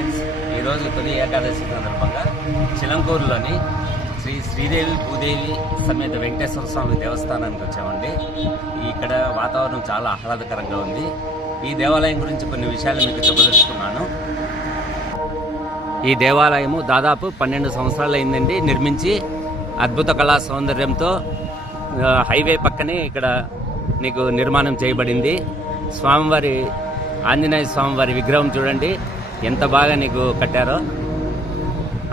Friends, ఈరోజు తొలి ఏకాదశి సందర్భంగా చిలంకూరులోని శ్రీ శ్రీదేవి భూదేవి సమేత వెంకటేశ్వర స్వామి దేవస్థానానికి వచ్చామండి. ఇక్కడ వాతావరణం చాలా ఆహ్లాదకరంగా ఉంది. ఈ దేవాలయం గురించి కొన్ని విషయాలు మీకు చెప్పదలుచుకున్నాను. ఈ దేవాలయము దాదాపు 12 సంవత్సరాలు అయిందండి నిర్మించి. అద్భుత కళా సౌందర్యంతో హైవే పక్కనే ఇక్కడ నీకు నిర్మాణం చేయబడింది. స్వామివారి ఆంజనేయ స్వామివారి విగ్రహం చూడండి ఎంత బాగా నీకు కట్టారో.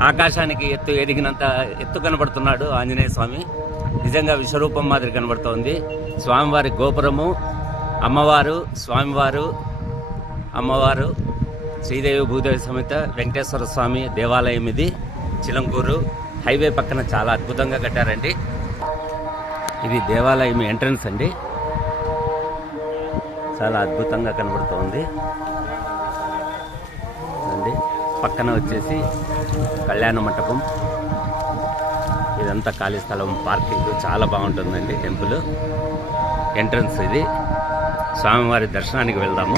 ఆకాశానికి ఎదిగినంత ఎత్తు కనబడుతున్నాడు ఆంజనేయ స్వామి. నిజంగా విశ్వరూపం మాదిరి కనబడుతోంది. స్వామివారి గోపురము, అమ్మవారు, స్వామివారు, అమ్మవారు, శ్రీదేవి భూదేవి సమేత వెంకటేశ్వర స్వామి దేవాలయం ఇది. చిలంకూరు హైవే పక్కన చాలా అద్భుతంగా కట్టారండి. ఇది దేవాలయం ఎంట్రన్స్ అండి. చాలా అద్భుతంగా కనబడుతోంది అండి. పక్కన వచ్చేసి కళ్యాణ మంటపం, ఇదంతా ఖాళీ స్థలం, పార్కింగ్ చాలా బాగుంటుందండి. టెంపుల్ ఎంట్రన్స్ ఇది. స్వామివారి దర్శనానికి వెళ్దాము.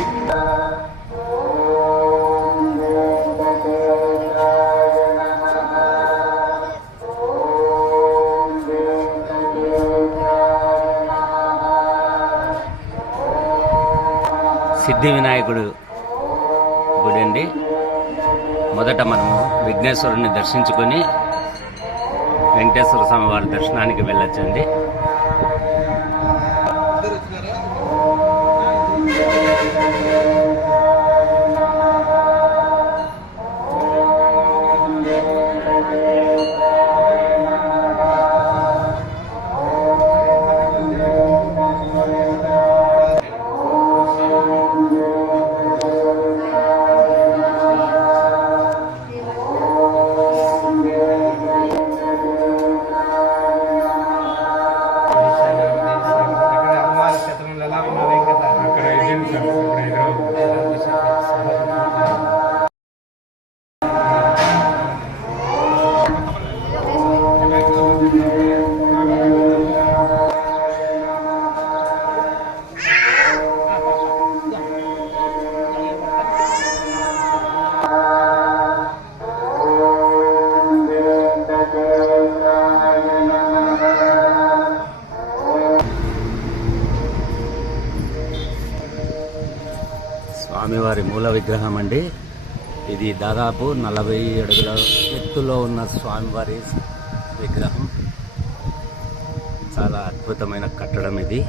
సిద్ధి వినాయకుడు గుడి అండి. మొదట మనము విఘ్నేశ్వరుని దర్శించుకొని వెంకటేశ్వర స్వామి వారి దర్శనానికి వెళ్ళొచ్చండి. స్వామివారి మూల విగ్రహం అండి. ఇది దాదాపు 40 అడుగుల ఎత్తులో ఉన్న స్వామివారి విగ్రహం. చాలా అద్భుతమైన కట్టడం ఇది.